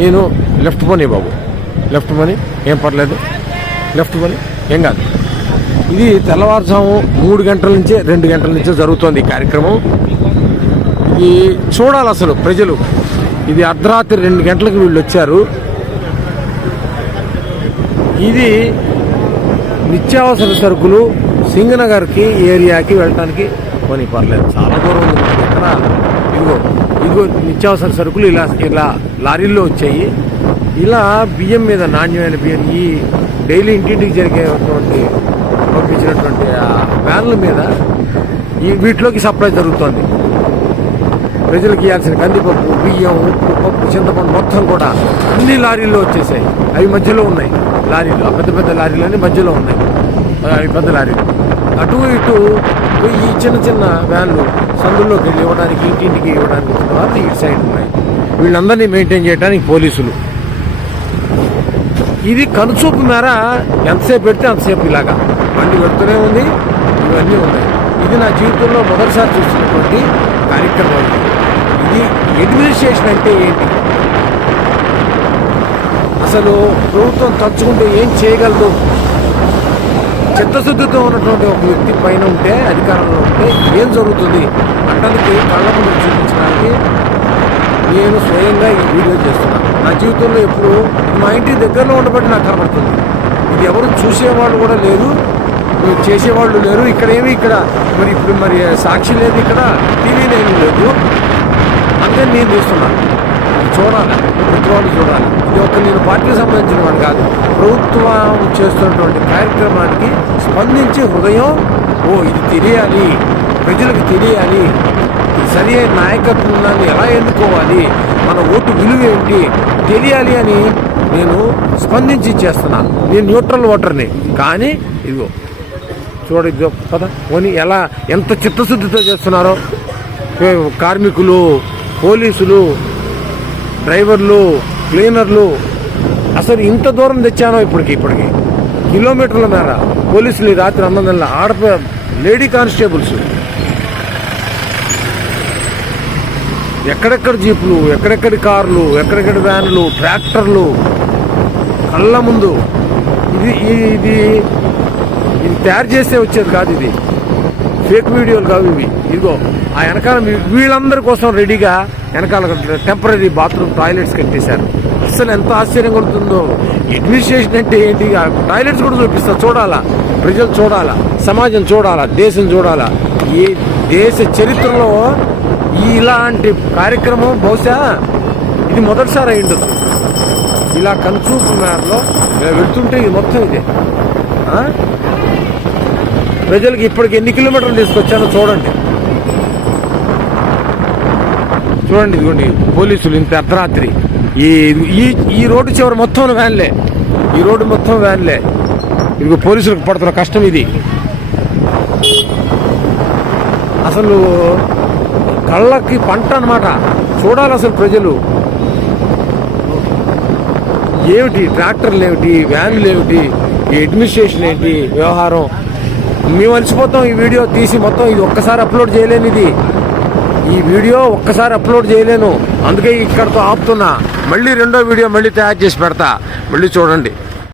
నేను లెఫ్ట్ పోనీ బాబు, లెఫ్ట్ పోనీ, ఏం పర్లేదు, లెఫ్ట్ పోనీ, ఏం కాదు. ఇది తెల్లవారుజాము 3 గంటల నుంచే 2 గంటల నుంచే జరుగుతోంది ఈ కార్యక్రమం. ఇది చూడాలి అసలు ప్రజలు. ఇది అర్ధరాత్రి 2 గంటలకు వీళ్ళు వచ్చారు. ఇది నిత్యావసర సరుకులు సింగనగర్కి ఏరియాకి వెళ్ళటానికి కొని పర్లేదు, చాలా దూరం ఉంది. ఇక్కడ ఇదిగో నిత్యావసర సరుకులు ఇలా లారీల్లో వచ్చాయి. ఇలా బియ్యం మీద, నాణ్యమైన బియ్యం, ఈ డైలీ ఇంటింటికి జరిగేటువంటి పంపించినటువంటి వ్యాన్ల మీద వీటిలోకి సప్లై జరుగుతోంది. ప్రజలకు ఇవ్వాల్సిన కందిపప్పు, బియ్యం, ఉప్పు, పప్పు, చింతపండు మొత్తం కూడా అన్ని లారీల్లో వచ్చేసాయి. అవి మధ్యలో ఉన్నాయి లారీలు, ఆ పెద్ద పెద్ద లారీలన్నీ మధ్యలో ఉన్నాయి. అవి పెద్ద లారీలు. అటు ఇటు ఈ చిన్న చిన్న వ్యాన్లు సందుల్లోకి వెళ్ళి ఇవ్వడానికి, ఇంటింటికి ఇవ్వడానికి వచ్చిన వాళ్ళు ఇటు సైడ్ ఉన్నాయి. వీళ్ళందరినీ మెయింటైన్ చేయడానికి పోలీసులు. ఇది కనుచూపు మేర ఎంతసేపు పెడితే అంతసేపు ఇలాగా బండి పెడుతూనే ఉంది, ఇవన్నీ ఉన్నాయి. ఇది నా జీవితంలో మొదటిసారి చూస్తున్నటువంటి కార్యక్రమం. ఇది అడ్మినిస్ట్రేషన్ అంటే ఏంటి, అసలు ప్రభుత్వం తలుచుకుంటే ఏం చేయగలదు? చిత్తశుద్ధితో ఉన్నటువంటి ఒక వ్యక్తి పైన ఉంటే, అధికారంలో ఉంటే ఏం జరుగుతుంది అంటానికి కళ్ళ ముందు చూపించడానికి నేను స్వయంగా ఈ వీడియో చేస్తున్నాను. నా జీవితంలో ఎప్పుడు మా ఇంటి దగ్గరలో ఉండబట్టి నాకు కనబడుతుంది. ఇది ఎవరు చూసేవాళ్ళు కూడా లేరు, చేసేవాళ్ళు లేరు. ఇక్కడ మరి సాక్షి లేదు, ఇక్కడ టీవీ నేను లేదు. అందుకని నేను చూస్తున్నాను. చూడాలి, ప్రతి వాళ్ళు చూడాలి. ఇది నేను పార్టీకి సంబంధించిన వాడు కాదు. ప్రభుత్వం చేస్తున్నటువంటి కార్యక్రమానికి స్పందించి హృదయం, ఇది తెలియాలి, ప్రజలకు తెలియాలి, సరి అయిన నాయకత్వాన్ని ఎలా ఎన్నుకోవాలి, మన ఓటు విలువ ఏంటి తెలియాలి అని నేను స్పందించి చేస్తున్నాను. నేను న్యూట్రల్ ఓటర్ని. కానీ ఇదిగో చూడ పద పోనీ ఎంత చిత్తశుద్ధితో చేస్తున్నారో కార్మికులు, పోలీసులు, డ్రైవర్లు, క్లీనర్లు. అసలు ఇంత దూరం తెచ్చానో ఇప్పటికి కిలోమీటర్ల మేర పోలీసులు రాత్రి 9 గంటల లేడీ కానిస్టేబుల్స్, ఎక్కడెక్కడ జీపులు, ఎక్కడెక్కడి కార్లు, ఎక్కడెక్కడి వ్యాన్లు, ట్రాక్టర్లు కళ్ళ ముందు. ఇది తయారు చేస్తే వచ్చేది కాదు, ఇది ఫేక్ వీడియోలు కావు ఇవి. ఇదిగో ఆ వెనకాల వీళ్ళందరి కోసం రెడీగా వెనకాల టెంపరీ బాత్రూమ్ టాయిలెట్స్ కట్టేశారు. అసలు ఎంత ఆశ్చర్యం కలుగుతుందో. అడ్మినిస్ట్రేషన్ అంటే ఏంటి? టాయిలెట్స్ కూడా చూపిస్తా, చూడాలా, ప్రజలు చూడాలా, సమాజం చూడాలా, దేశం చూడాలా. ఈ దేశ చరిత్రలో ఇలాంటి కార్యక్రమం బహుశా ఇది మొదటిసారి అయి ఉండదు. ఇలా కనుచూపు మేరలో వెళ్తుంటే ఇది మొత్తం ఇదే. ప్రజలకు ఇప్పటికి ఎన్ని కిలోమీటర్లు తీసుకొచ్చానో చూడండి. ఇదిగోండి పోలీసులు ఇంత అర్ధరాత్రి ఈ రోడ్డు చివరి మొత్తం వ్యాన్లే, ఈ రోడ్డు మొత్తం వ్యాన్లే. ఇదిగో పోలీసులకు పడుతున్న కష్టం ఇది. అసలు కళ్ళకి పంట అన్నమాట. చూడాలి అసలు ప్రజలు. ఏమిటి ట్రాక్టర్లు, ఏమిటి వ్యాన్లు, ఏమిటి ఈ అడ్మినిస్ట్రేషన్ ఏంటి వ్యవహారం. మేము అలసిపోతాం ఈ వీడియో తీసి మొత్తం. ఇది ఒక్కసారి అప్లోడ్ చేయలేను, ఈ వీడియో ఒక్కసారి అప్లోడ్ చేయలేను. అందుకే ఇక్కడతో ఆపుతున్నా. మళ్ళీ రెండో వీడియో మళ్ళీ తయారు చేసి పెడతా, మళ్ళీ చూడండి.